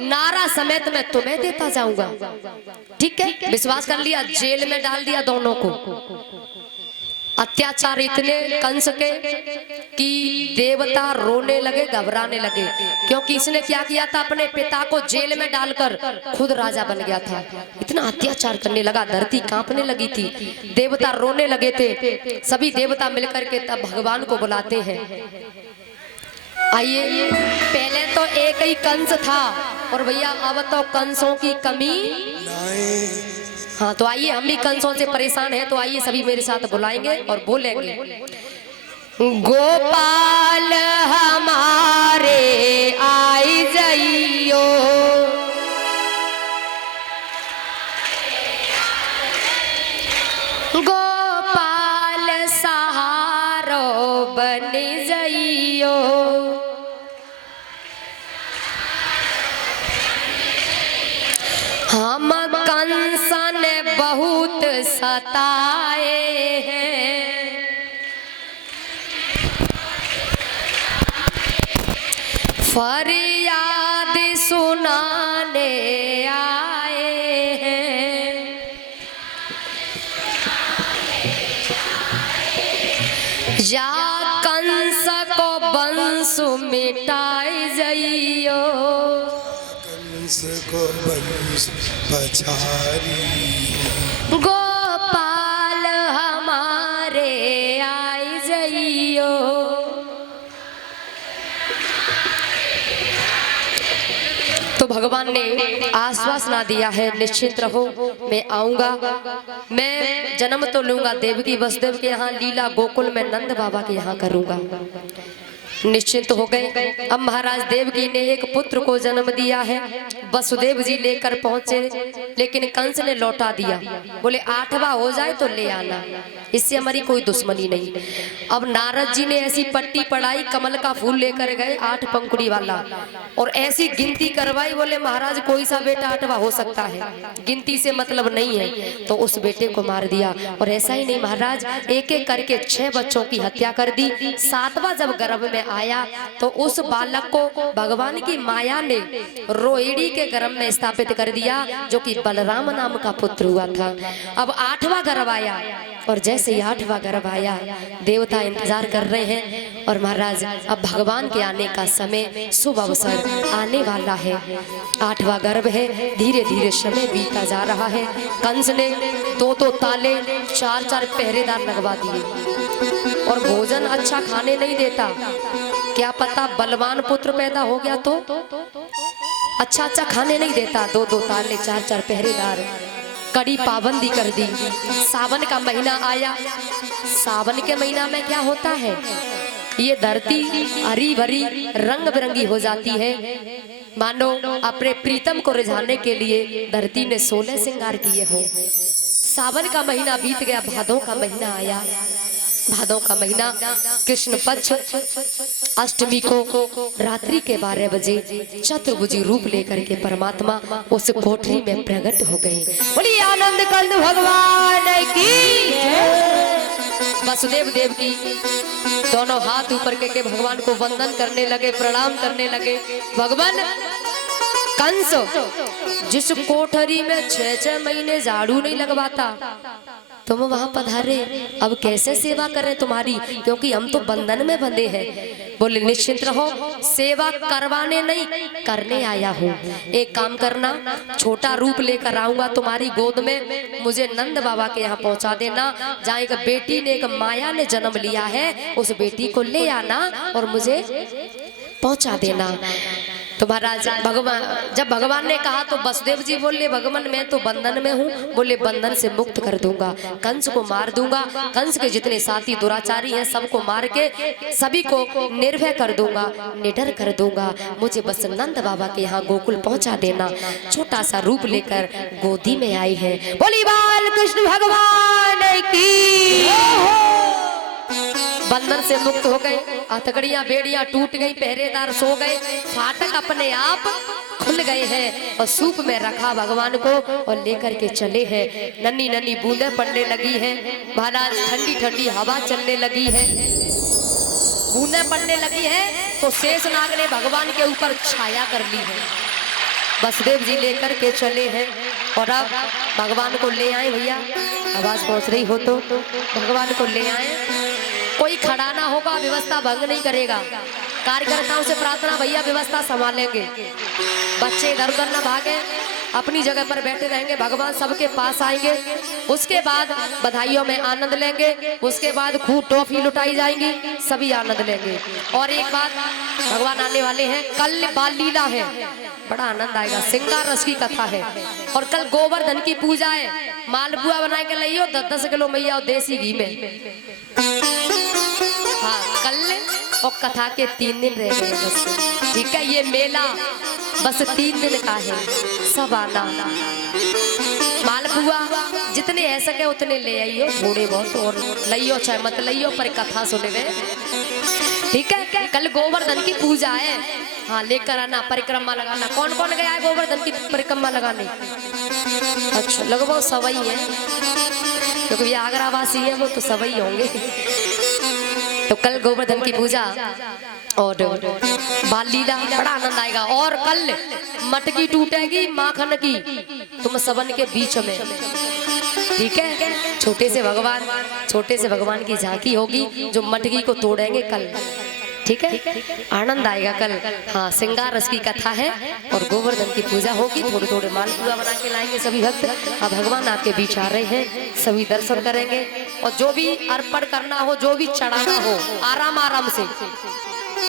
नारा समेत मैं तुम्हें देता जाऊंगा। ठीक है, विश्वास कर लिया, जेल में डाल दिया दोनों को। अत्याचार इतने कंस के कि देवता रोने लगे, घबराने लगे, क्योंकि इसने क्या किया था, अपने पिता को जेल में डालकर खुद राजा बन गया था। इतना अत्याचार करने लगा, धरती कांपने लगी थी, देवता रोने लगे थे। सभी देवता मिलकर के तब भगवान को बुलाते हैं। आइए, पहले तो एक ही कंस था और भैया अब तो कंसों की कमी। हाँ, तो आइए, हम भी कंसों से परेशान हैं, तो आइए सभी मेरे साथ बुलाएंगे और बोलेंगे, गोपाल हमारे आई जइयो, गोपाल सहारो बन जइयो, हम कंस ने बहुत सताए हैं, फरियाद सुनाने आए हैं, या कंस को वंश मिटाए जइयो, को वंश पछारी, गोपाल हमारे आई जइयो। तो भगवान ने आश्वासन दिया है, निश्चिंत रहो, मैं आऊंगा, मैं जन्म तो लूंगा देवकी वसुदेव के यहाँ, लीला गोकुल में नंद बाबा के यहाँ करूंगा। निश्चिंत हो गए। अब महाराज देवकी ने एक पुत्र को जन्म दिया है, वसुदेव जी लेकर पहुंचे, लेकिन कंस ने लौटा दिया, बोले 8वां हो जाए तो ले आना, इससे हमारी कोई दुश्मनी नहीं। अब नारद जी ने ऐसी पट्टी पढ़ाई, कमल का फूल लेकर गए 8 पंखुड़ी वाला, और ऐसी गिनती करवाई, बोले महाराज कोई सा बेटा 8वां हो सकता है, गिनती से मतलब नहीं है, तो उस बेटे को मार दिया। और ऐसा ही नहीं महाराज, एक एक करके 6 बच्चों की हत्या कर दी। 7वां जब गर्भ में आया तो उस बालक को भगवान की माया ने रोहिणी के गर्भ में स्थापित कर दिया, जो कि बलराम नाम का पुत्र हुआ था। अब 8वां गर्भ आया, और जैसे ही 8वां गर्भ आया, देवता इंतजार कर रहे हैं, और महाराज अब भगवान के आने का समय, शुभ अवसर आने वाला है। 8वां गर्भ है, धीरे धीरे समय बीता जा रहा है। कंस ने 2-2 ताले, 4-4 पहरेदार लगवा दिए, और भोजन अच्छा खाने नहीं देता। क्या पता बलवान पुत्र पैदा हो गया तो अच्छा खाने नहीं देता। 2-2 ताले, 4-4 पहरेदार, कड़ी पाबंदी कर दी। सावन का महीना आया, सावन के महीना में क्या होता है, ये धरती हरी भरी रंग बिरंगी हो जाती है, मानो अपने प्रीतम को रिझाने के लिए धरती ने 16 श्रृंगार किए हो। सावन का महीना बीत गया, भादों का महीना आया। भादों का महीना कृष्ण पक्ष अष्टमी को रात्रि के 12 बजे चतुर्भुजी रूप लेकर के परमात्मा उस कोठरी में प्रकट हो गए। बोलिए आनंद कंद भगवान की। वसुदेव देव की दोनों हाथ ऊपर करके भगवान को वंदन करने लगे, प्रणाम करने लगे। भगवान कंस जिस कोठरी में 6-6 महीने झाड़ू नहीं लगवाता, तुम वहां पधारे, अब कैसे सेवा करें तुम्हारी, क्योंकि हम तो बंधन में बंधे हैं। बोले निश्चिंत रहो, सेवा करवाने नहीं करने आया हूँ। एक काम करना, छोटा रूप लेकर आऊंगा तुम्हारी गोद में, मुझे नंद बाबा के यहाँ पहुंचा देना। जहाँ एक बेटी ने, एक माया ने जन्म लिया है, उस बेटी को ले आना और मुझे पहुंचा देना। तो महाराज भगवान, जब भगवान ने कहा तो वसुदेव जी बोले भगवान मैं तो बंधन में हूँ। बोले बंधन से मुक्त कर दूंगा, कंस को मार दूंगा, कंस के जितने साथी दुराचारी हैं सबको मार के सभी को निर्भय कर दूंगा, निडर कर दूंगा। मुझे बस नंद बाबा के यहाँ गोकुल पहुंचा देना। छोटा सा रूप लेकर गोदी में आई है। बोली बाल कृष्ण भगवान की। बंधन से मुक्त हो गए, हथकड़ियां बेड़ियां टूट गई, पहरेदार सो गए, फाटक अपने आप खुल गए हैं, और सूप में रखा भगवान को और लेकर के चले हैं। नन्ही नन्ही बूंदें पड़ने लगी हैं महाराज, ठंडी ठंडी हवा चलने लगी है, बूंदें पड़ने लगी है, तो शेषनाग ने भगवान के ऊपर छाया कर ली है। वसुदेव जी लेकर के चले हैं और अब भगवान को ले आए। भैया आवाज पहुंच रही हो तो भगवान को ले आए। कोई खड़ा ना होगा, व्यवस्था भंग नहीं करेगा। कार्यकर्ताओं से प्रार्थना, भैया व्यवस्था संभालेंगे, बच्चे इधर उधर न भागे, अपनी जगह पर बैठे रहेंगे, भगवान सबके पास आएंगे। उसके बाद बधाइयों में आनंद लेंगे, उसके बाद खूब टॉफी लुटाई जाएंगी, सभी आनंद लेंगे। और एक बात, भगवान आने वाले हैं, कल बाल लीला है, बड़ा आनंद आएगा, श्रृंगार रस की कथा है। और कल गोवर्धन की पूजा है, मालपुआ बना के लाइयो 10-10 किलो मैया और देसी घी में। हाँ कल और कथा के 3 दिन रह गए बस, ठीक है। ये मेला बस 3 दिन का है, सब आना। मालपुआ जितने है सके उतने ले आइयो, थोड़े बहुत और लइयो चाहे मत लइयो, पर कथा सुने में, ठीक है। कल गोवर्धन की पूजा है, हाँ लेकर आना, परिक्रमा लगाना। कौन कौन गया है गोवर्धन की परिक्रमा लगाने? अच्छा लगभग सवई है, क्योंकि ये आगरा वासी है, वो तो सवई होंगे। तो कल गोवर्धन की पूजा और बाल लीला, बड़ा आनंद आएगा। और कल मटकी टूटेगी माखन की तुम सबन के बीच में, ठीक है। छोटे से भगवान की झांकी होगी, जो मटकी को तोड़ेंगे कल, ठीक है। आनंद आएगा कल। हाँ श्रृंगार रस की कथा है और गोवर्धन की पूजा होगी। थोड़े थोड़े मालपुआ बना के लाएंगे सभी भक्त। अब भगवान आपके बीच आ रहे हैं, सभी दर्शन करेंगे। और जो भी अर्पण करना हो, जो भी चढ़ाना हो, आराम आराम से